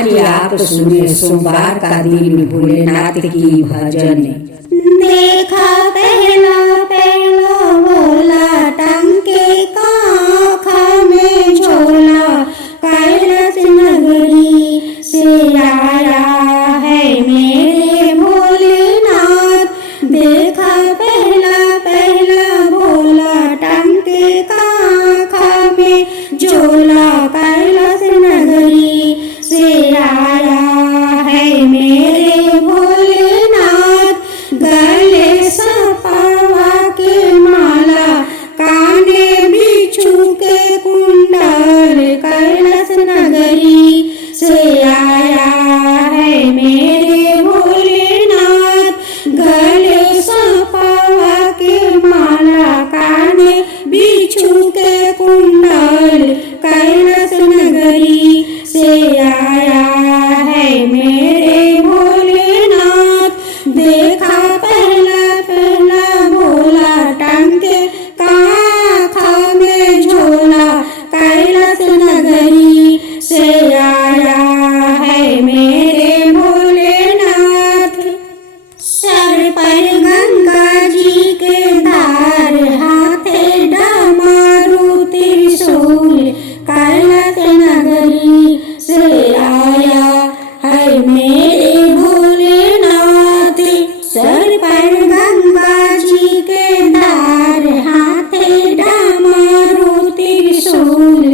आज आप सुने सोमवार का दिन भोलेनाथ की भजन। देखा पहला पहला भोला टंके का आँखा में झोला, कैलाश नगरी से आया है मेरे भोलेनाथ। देखा पहला पहला भोला टंके का आँखा में झोला, कैलाश नगरी से आया है मेरे भोलेनाथ। गले सपावा के माला, काने बिच्छू के कुंडल, कैलाश नगरी से आया है मेरे भोलेनाथ। गले सपावा के माला, काने बिच्छू के कुंडल, कैलाश नगरी से आया है मेरे भोलेनाथ। देखा पहला पहला भोला टंके का आँखा में झोला, कैलाश नगरी से आया है मेरे भोलेनाथ। सर पर गंगा जी के धार, हाथे डमरू त्रिशूल, कैलाश नगरी से आया है मेरे भोलेनाथ। सर पर गंगा जी के धार, हाथे डमरू त्रिशूल,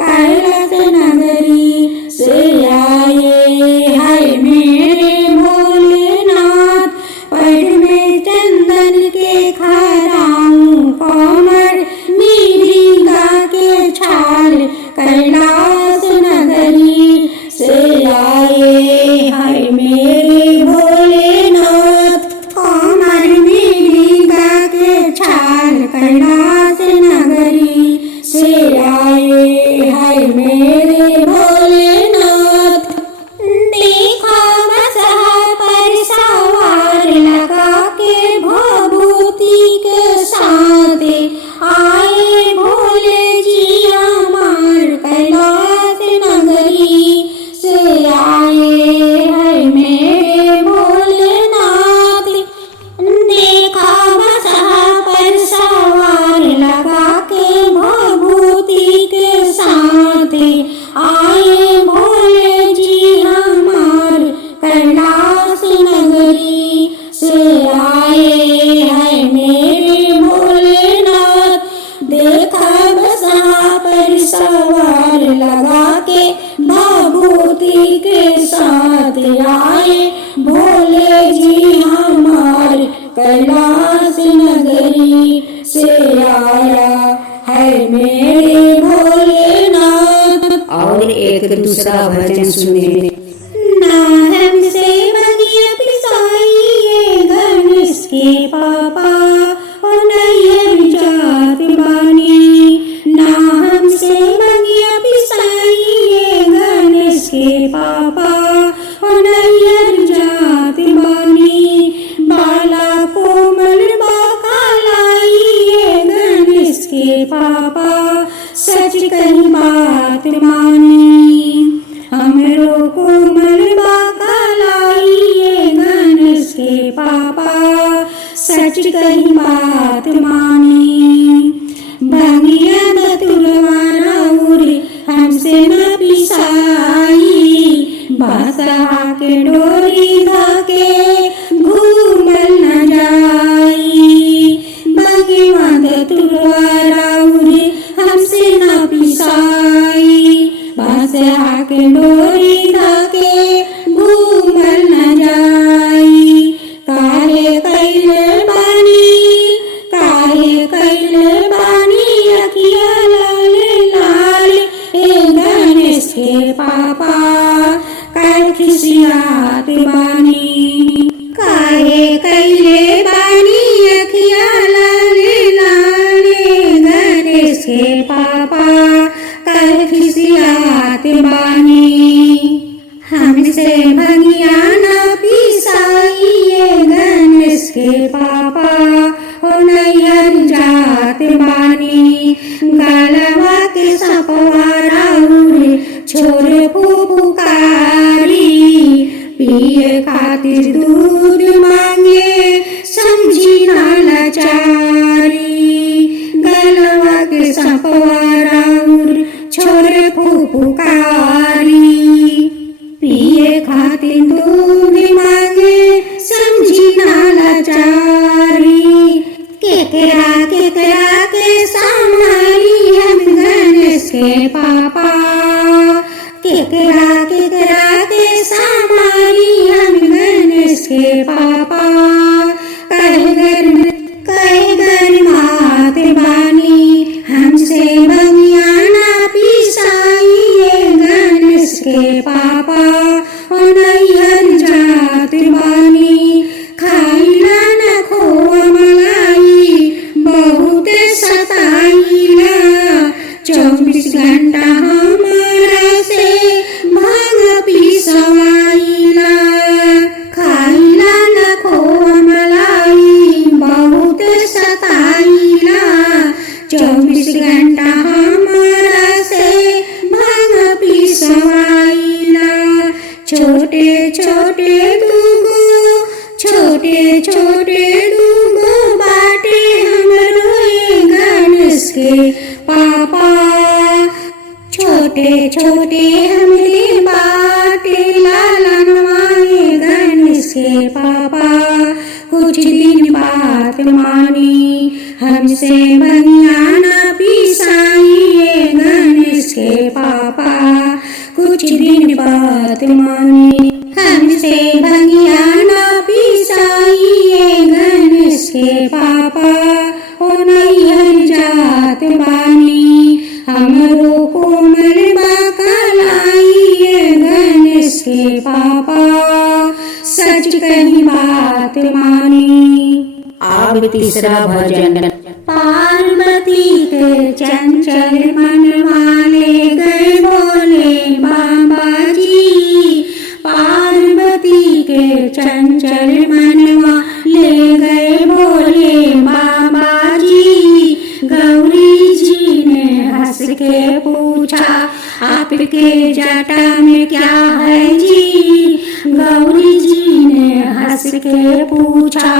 कैलाश नगरी से आए है मेरे भोलेनाथ। पैर में चंदन के खराऊं, कमर मृगा के छाल, कैलाश नगरी से आए है मेरे भोलेनाथ। कमर मृगा के छाल, कैलाश नगरी से आए है मेरे भोलेनाथ। देखा बसहा पर सवार, लगा के भभूति के साथ, आए भोले जी हमार, कैलाश नगरी से आए है मेरे भोलेनाथ। देखा बसहा पर सवार, लगा के भभूति के साथ, आए भोले जी हमार, कैलाश नगरी से आए है मेरे भोलेनाथ। देखा बसहा पर सवार, लगा के भभूति के साथ, आए भोले जी हमार, कैलाश नगरी से आया है मेरे भोलेनाथ। और एक दूसरा भजन सुने। ना हमसे मंगिया पिसाइए गणेश के पापा, और नैयर जात बानी। ना हमसे मंगिया पिसाइए गणेश के पापा, और नैयर जात बानी। बाला कोमल बाका लाइए गणेश के पापा, सच कही बात मानी। हमरो कोमल बाका लाइए गणेश के पापा, सच कही बात मानी। भंगिया धतुरवा राउर हमसे न पिसाई, बादशाह के डोरी धाके घूमल न जाई। भंगिया धतुरवा राउर हमसे न पिसाई, बादशाह के डोरी धाके घूमल न जाई। काहे कैले बानी, काहे कैले बानी, अखिया लाल लाल ए गणेश के पापा, काहे खिसियात बानी। काहे कैले बानी, अखिया लाल लाल ए गणेश के पापा, काहे खिसियात बानी। हमसे भंगिया न पिसाइए गणेश के पापा, हो नैयर जात बानी। गलवा के सपवा राउर छोरे फुफुकार, पिए खातिर दूध मांगे समझी ना लाचारी। गलवा के सपवा राउर छोरे फुफुकारी। पिए खातिर दूध मांगे समझी ना लाचारी। केकरा के संभाली हम गणेश के पापा। केकरा के संभाली हम गणेश के पापा। कहे घर मात बानी हमसे बगिया ना पिसाइए गणेश के पापा। ओ नैहर जात बानी खाइला न खोआ मलाई बहुत सताइला। 24 घंटा हमारा से भांग पिसवाइला। खाइला न खोआ मलाई बहुत सताइला। 24 घंटा हमारा से भांग पिसवाइला। छोटे छोटे दूगो बाटे हमरो ये गणेश के पापा। छोटे हमरे बाटे लालनवा ये गणेश के पापा। कुछ दिन बात मानी हमसे बगिया ना पिसाइए गणेश के पापा। कुछ दिन बात मानी हमसे बगिया ना पिसाइए गणेश के पापा। ओ नैहर जात बानी हमरो कोमल बकलाइए गणेश के पापा। सच कही बात मानी। अब तीसरा भजन। पार्वती के चंचल मन वाले गए बोले बाबा जी। पार्वती के चंचल मनवा ले गए बोले बाबा जी। गौरी जी ने हंस के पूछा आपके जटा में क्या है जी। गौरी जी ने हंस के पूछा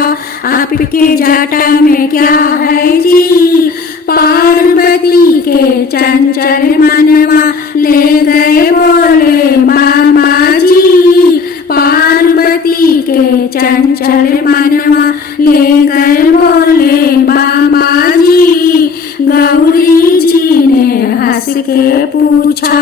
आपके जटा में क्या है जी। पार्वती के चंचल मनवा ले गए बोले बाबा जी। पार्वती के चंचल मनवा ले गए बोले बाबा जी। गौरी जी ने हंस के पूछा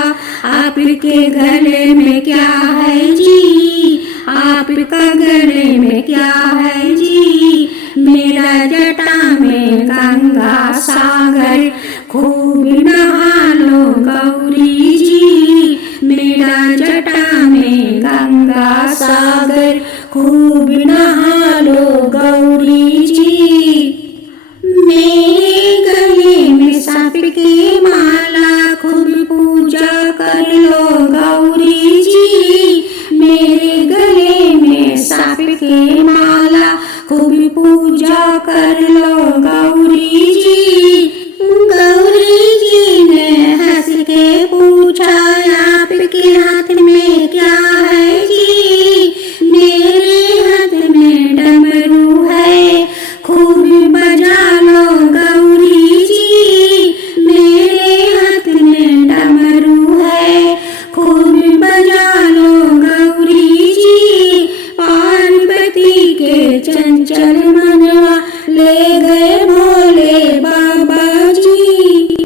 आपके गले में क्या है जी। आपका गले में क्या है जी। मेरा जटा में गंगा सागर खूब नहा लो गौरी जी। मेरा जटा में गंगा सागर खूब नहा लो गौरी जी। मेरे गले में सांप की माला खूब पूजा कर लो गौरी जी। मेरे गले में सांप की माला खूब पूजा कर लो गौरी जी। गौरी जी ने हंस के पूछा आपके हाथ में क्या है जी। मेरे हाथ में डमरू है खूब बजा लो गौरी जी। मेरे हाथ में डमरू है खूब बजा लो गौरी जी। पार्वती के चंचल मनवा ले गए भोले बाबा जी।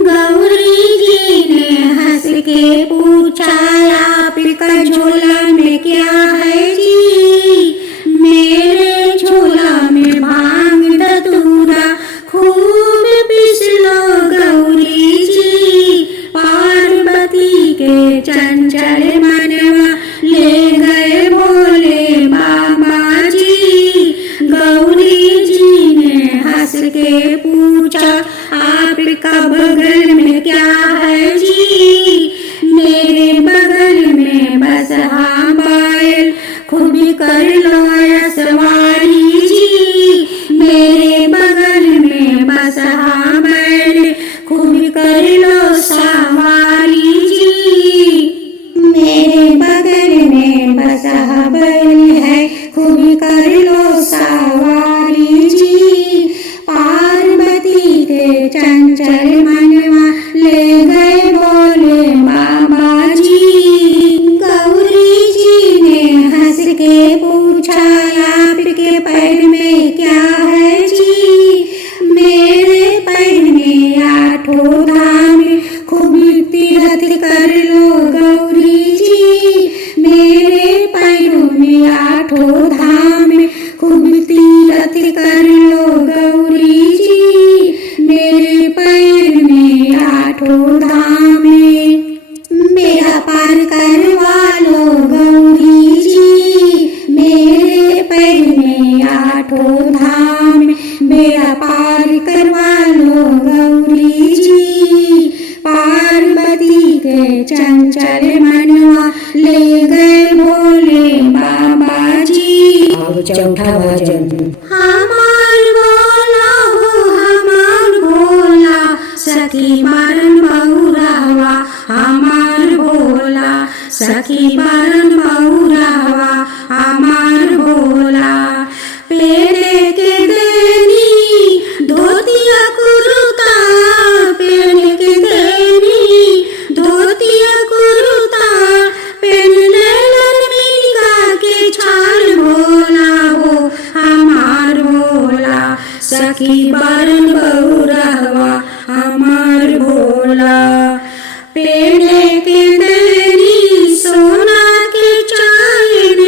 गौरी जी ने हंस के पूछा आपका झोला में क्या है जी। मेरे झोला में भांग धतूरा खूब पीस लो गौरी जी। पार्वती के चंचल मनवा ले गए भोले बाबा जी। गौरी जी ने हंस के पूछा आपका बगल में क्या है जी। मेरे बगल में बसहा बैल खूब कर लो सवारी जी। मेरे बगल में बसहा बैल खूब कर लो सवारी जी। मेरे बगल में बसहा सखी बरन बहुरावा हमार भोला। पहने के देनी धोतिया कुर्ता, पहने के देनी धोतिया कुर्ता, पहन लेलन मिर्गा के छाल भोला हो हमार भोला। सखी बरन बहुरावा हमार भोला। पहने के देनी सोना के चैन,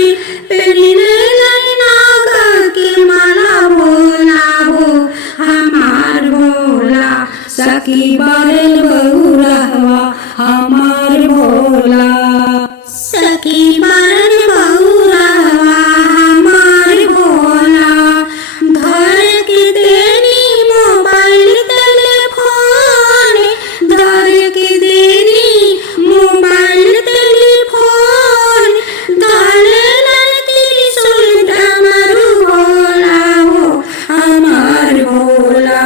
पहने नागा के माला भोला हो हमार भोला। सखी बरन बहुरावा हमार भोला। सखी बरन बहुरावा हमार भोला। घर के देनी मोबाइल टेलीफोन, घर के देनी मोबाइल टेलीफोन, धरलन त्रिशूल डमरू भोला हो हमार भोला।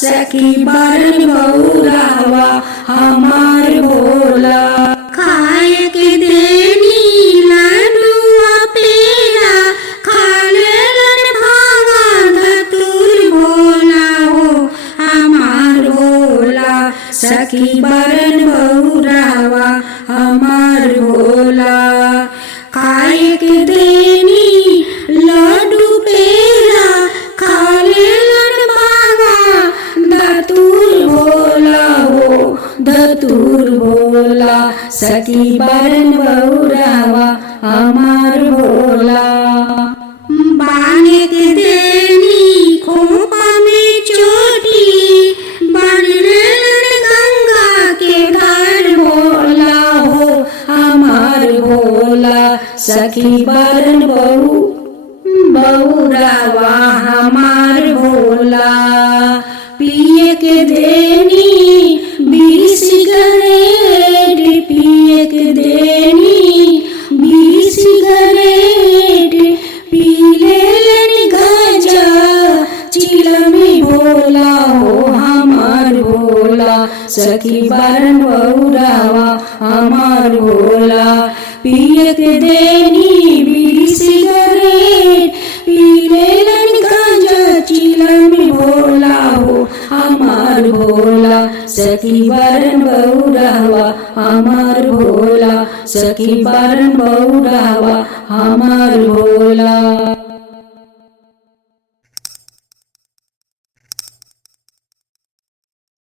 सखी बरन बहुरावा हमार भोला। खाए के देनी लड्डुआ पेड़ा, खा लेलन भांगा धतूर भोला हो हमार भोला। सखी बरन बहुरावा हमार भोला। खाए के देनी लड्डू पेड़ा, खा लेलन भांगा धतूर भोला हो धतूर भोला। सखी बरन बहुरावा हमार भोला। बाने के देनी खोपा में चोटी, बान लेलन गंगा के घर भोला हो हमार भोला। सखी बरन बहुरावा हमार भोला। पिए के देनी बीड़ी सिगरेट, पिए के देनी बीड़ी सिगरेट, पी लेलन गांजा चिलमी भोला हो हमार भोला। सखी बरन बहुरावा हमार भोला। पिए के देनी बीड़ी सिगरेट, पी लेलन गांजा चिलमी भोला हो हमार भोला। सखी बरन बहुरावा हमार भोला। सखी बरन बहुरावा हमार भोला।